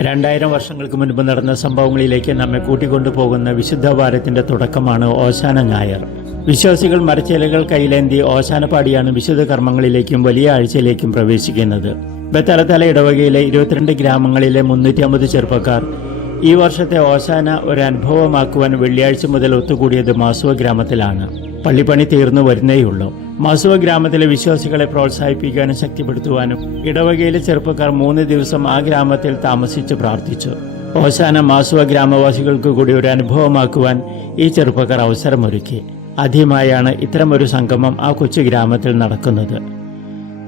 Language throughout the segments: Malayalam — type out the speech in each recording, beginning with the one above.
2000 വർഷങ്ങൾക്ക് മുൻപ് നടന്ന സംഭവങ്ങളിലേക്ക് നമ്മെ കൂട്ടിക്കൊണ്ടുപോകുന്ന വിശുദ്ധ വാരത്തിന്റെ തുടക്കമാണ് ഓശാന ഞായർ. വിശ്വാസികൾ മരച്ചേലകൾ കൈലേന്തി ഓശാന പാടിയാണ് വിശുദ്ധ കർമ്മങ്ങളിലേക്കും വലിയ ആഴ്ചയിലേക്കും പ്രവേശിക്കുന്നത്. ബത്തലത്തല ഇടവകയിലെ 22 ഗ്രാമങ്ങളിലെ 350 ചെറുപ്പക്കാർ ഈ വർഷത്തെ ഓശാന ഒരു അനുഭവമാക്കുവാൻ വെള്ളിയാഴ്ച മുതൽ ഒത്തുകൂടിയത് മാസുവ ഗ്രാമത്തിലാണ്. പള്ളിപ്പണി തീർന്നു വരുന്നേയുള്ളൂ. മാസുവ ഗ്രാമത്തിലെ വിശ്വാസികളെ പ്രോത്സാഹിപ്പിക്കാനും ശക്തിപ്പെടുത്തുവാനും ഇടവകയിലെ ചെറുപ്പക്കാർ 3 ദിവസം ആ ഗ്രാമത്തിൽ താമസിച്ച് പ്രാർത്ഥിച്ചു. ഓശാന മാസുവ ഗ്രാമവാസികൾക്ക് കൂടി ഒരു അനുഭവമാക്കുവാൻ ഈ ചെറുപ്പക്കാർ അവസരമൊരുക്കി. ആദ്യമായാണ് ഇത്തരമൊരു സംഗമം ആ കൊച്ചു ഗ്രാമത്തിൽ നടക്കുന്നത്.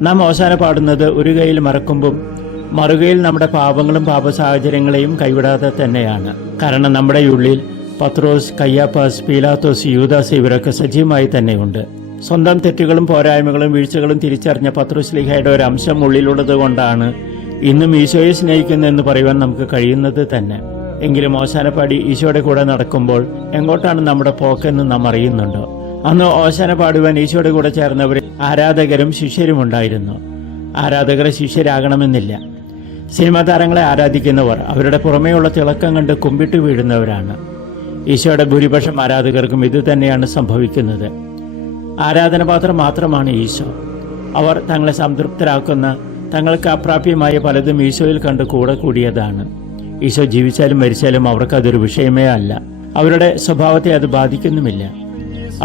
നാം ഓശാന പാടുന്നത് ഒരു കൈയിൽ മറക്കുമ്പം മറുകയിൽ നമ്മുടെ പാപങ്ങളും പാപസാഹചര്യങ്ങളെയും കൈവിടാതെ തന്നെയാണ്. കാരണം നമ്മുടെ ഉള്ളിൽ പത്രോസ്, കയ്യാപ്പാസ്, പീലാത്തോസ്, യൂദാസ് ഇവരൊക്കെ സജീവമായി തന്നെയുണ്ട്. സ്വന്തം തെറ്റുകളും പോരായ്മകളും വീഴ്ചകളും തിരിച്ചറിഞ്ഞ പത്രോസ്ലീഹയുടെ ഒരു അംശം ഉള്ളിലുള്ളത് കൊണ്ടാണ് ഇന്നും ഈശോയെ സ്നേഹിക്കുന്നു എന്ന് പറയുവാൻ നമുക്ക് കഴിയുന്നത് തന്നെ. എങ്കിലും ഓശാനപ്പാടി ഈശോയുടെ കൂടെ നടക്കുമ്പോൾ എങ്ങോട്ടാണ് നമ്മുടെ പോക്കെന്ന് നാം അറിയുന്നുണ്ടോ? അന്ന് ഓശാന പാടുവാൻ ഈശോയുടെ കൂടെ ചേർന്നവർ ആരാധകരും ശിഷ്യരുമുണ്ടായിരുന്നു. ആരാധകർ ശിഷ്യരാകണമെന്നില്ല. സിനിമാ താരങ്ങളെ ആരാധിക്കുന്നവർ അവരുടെ പുറമേയുള്ള തിളക്കം കണ്ട് കുമ്പിട്ട് വീഴുന്നവരാണ്. ഈശോയുടെ ഭൂരിപക്ഷം ആരാധകർക്കും ഇത് തന്നെയാണ് സംഭവിക്കുന്നത്. ആരാധനപാത്രം മാത്രമാണ് ഈശോ. അവർ തങ്ങളെ സംതൃപ്തരാക്കുന്ന തങ്ങൾക്ക് അപ്രാപ്യമായ പലതും ഈശോയിൽ കണ്ട് കൂടെ കൂടിയതാണ്. ഈശോ ജീവിച്ചാലും മരിച്ചാലും അവർക്കതൊരു വിഷയമേ അല്ല. അവരുടെ സ്വഭാവത്തെ അത് ബാധിക്കുന്നുമില്ല.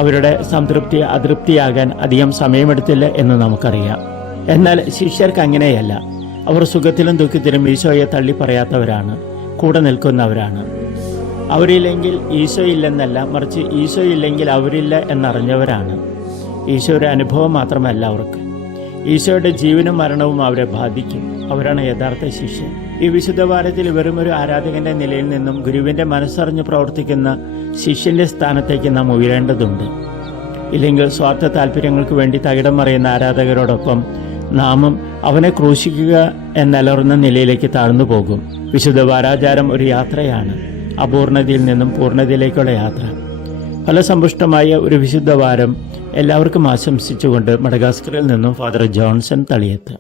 അവരുടെ സംതൃപ്തി അതൃപ്തിയാകാൻ അധികം സമയമെടുത്തില്ല എന്ന് നമുക്കറിയാം. എന്നാൽ ശിഷ്യർക്ക് അങ്ങനെയല്ല. അവർ സുഖത്തിലും ദുഃഖത്തിലും ഈശോയെ തള്ളി പറയാത്തവരാണ്, കൂടെ നിൽക്കുന്നവരാണ്. അവരില്ലെങ്കിൽ ഈശോ ഇല്ലെന്നല്ല, മറിച്ച് ഈശോ ഇല്ലെങ്കിൽ അവരില്ല എന്നറിഞ്ഞവരാണ്. ഈശോ ഒരു അനുഭവം മാത്രമല്ല അവർക്ക്. ഈശോയുടെ ജീവനും മരണവും അവരെ ബാധിക്കും. അവരാണ് യഥാർത്ഥ ശിഷ്യൻ. ഈ വിശുദ്ധ വാരത്തിൽ വെറും ഒരു ആരാധകന്റെ നിലയിൽ നിന്നും ഗുരുവിന്റെ മനസ്സറിഞ്ഞ് പ്രവർത്തിക്കുന്ന ശിഷ്യന്റെ സ്ഥാനത്തേക്ക് നാം ഉയരേണ്ടതുണ്ട്. ഇല്ലെങ്കിൽ സ്വാർത്ഥ താല്പര്യങ്ങൾക്ക് വേണ്ടി തകിടം മറിയുന്ന ആരാധകരോടൊപ്പം നാമും അവനെ ക്രൂശിക്കുക എന്നലറുന്ന നിലയിലേക്ക് താഴ്ന്നു പോകും. വിശുദ്ധ വാരാചാരം ഒരു യാത്രയാണ്, അപൂർണതയിൽ നിന്നും പൂർണ്ണതയിലേക്കുള്ള യാത്ര. ഫലസമ്പുഷ്ടമായ ഒരു വിശുദ്ധ വാരം എല്ലാവർക്കും ആശംസിച്ചുകൊണ്ട് മഡഗാസ്കറിൽ നിന്നും ഫാദർ ജോൺസൺ തളിയത്ത്.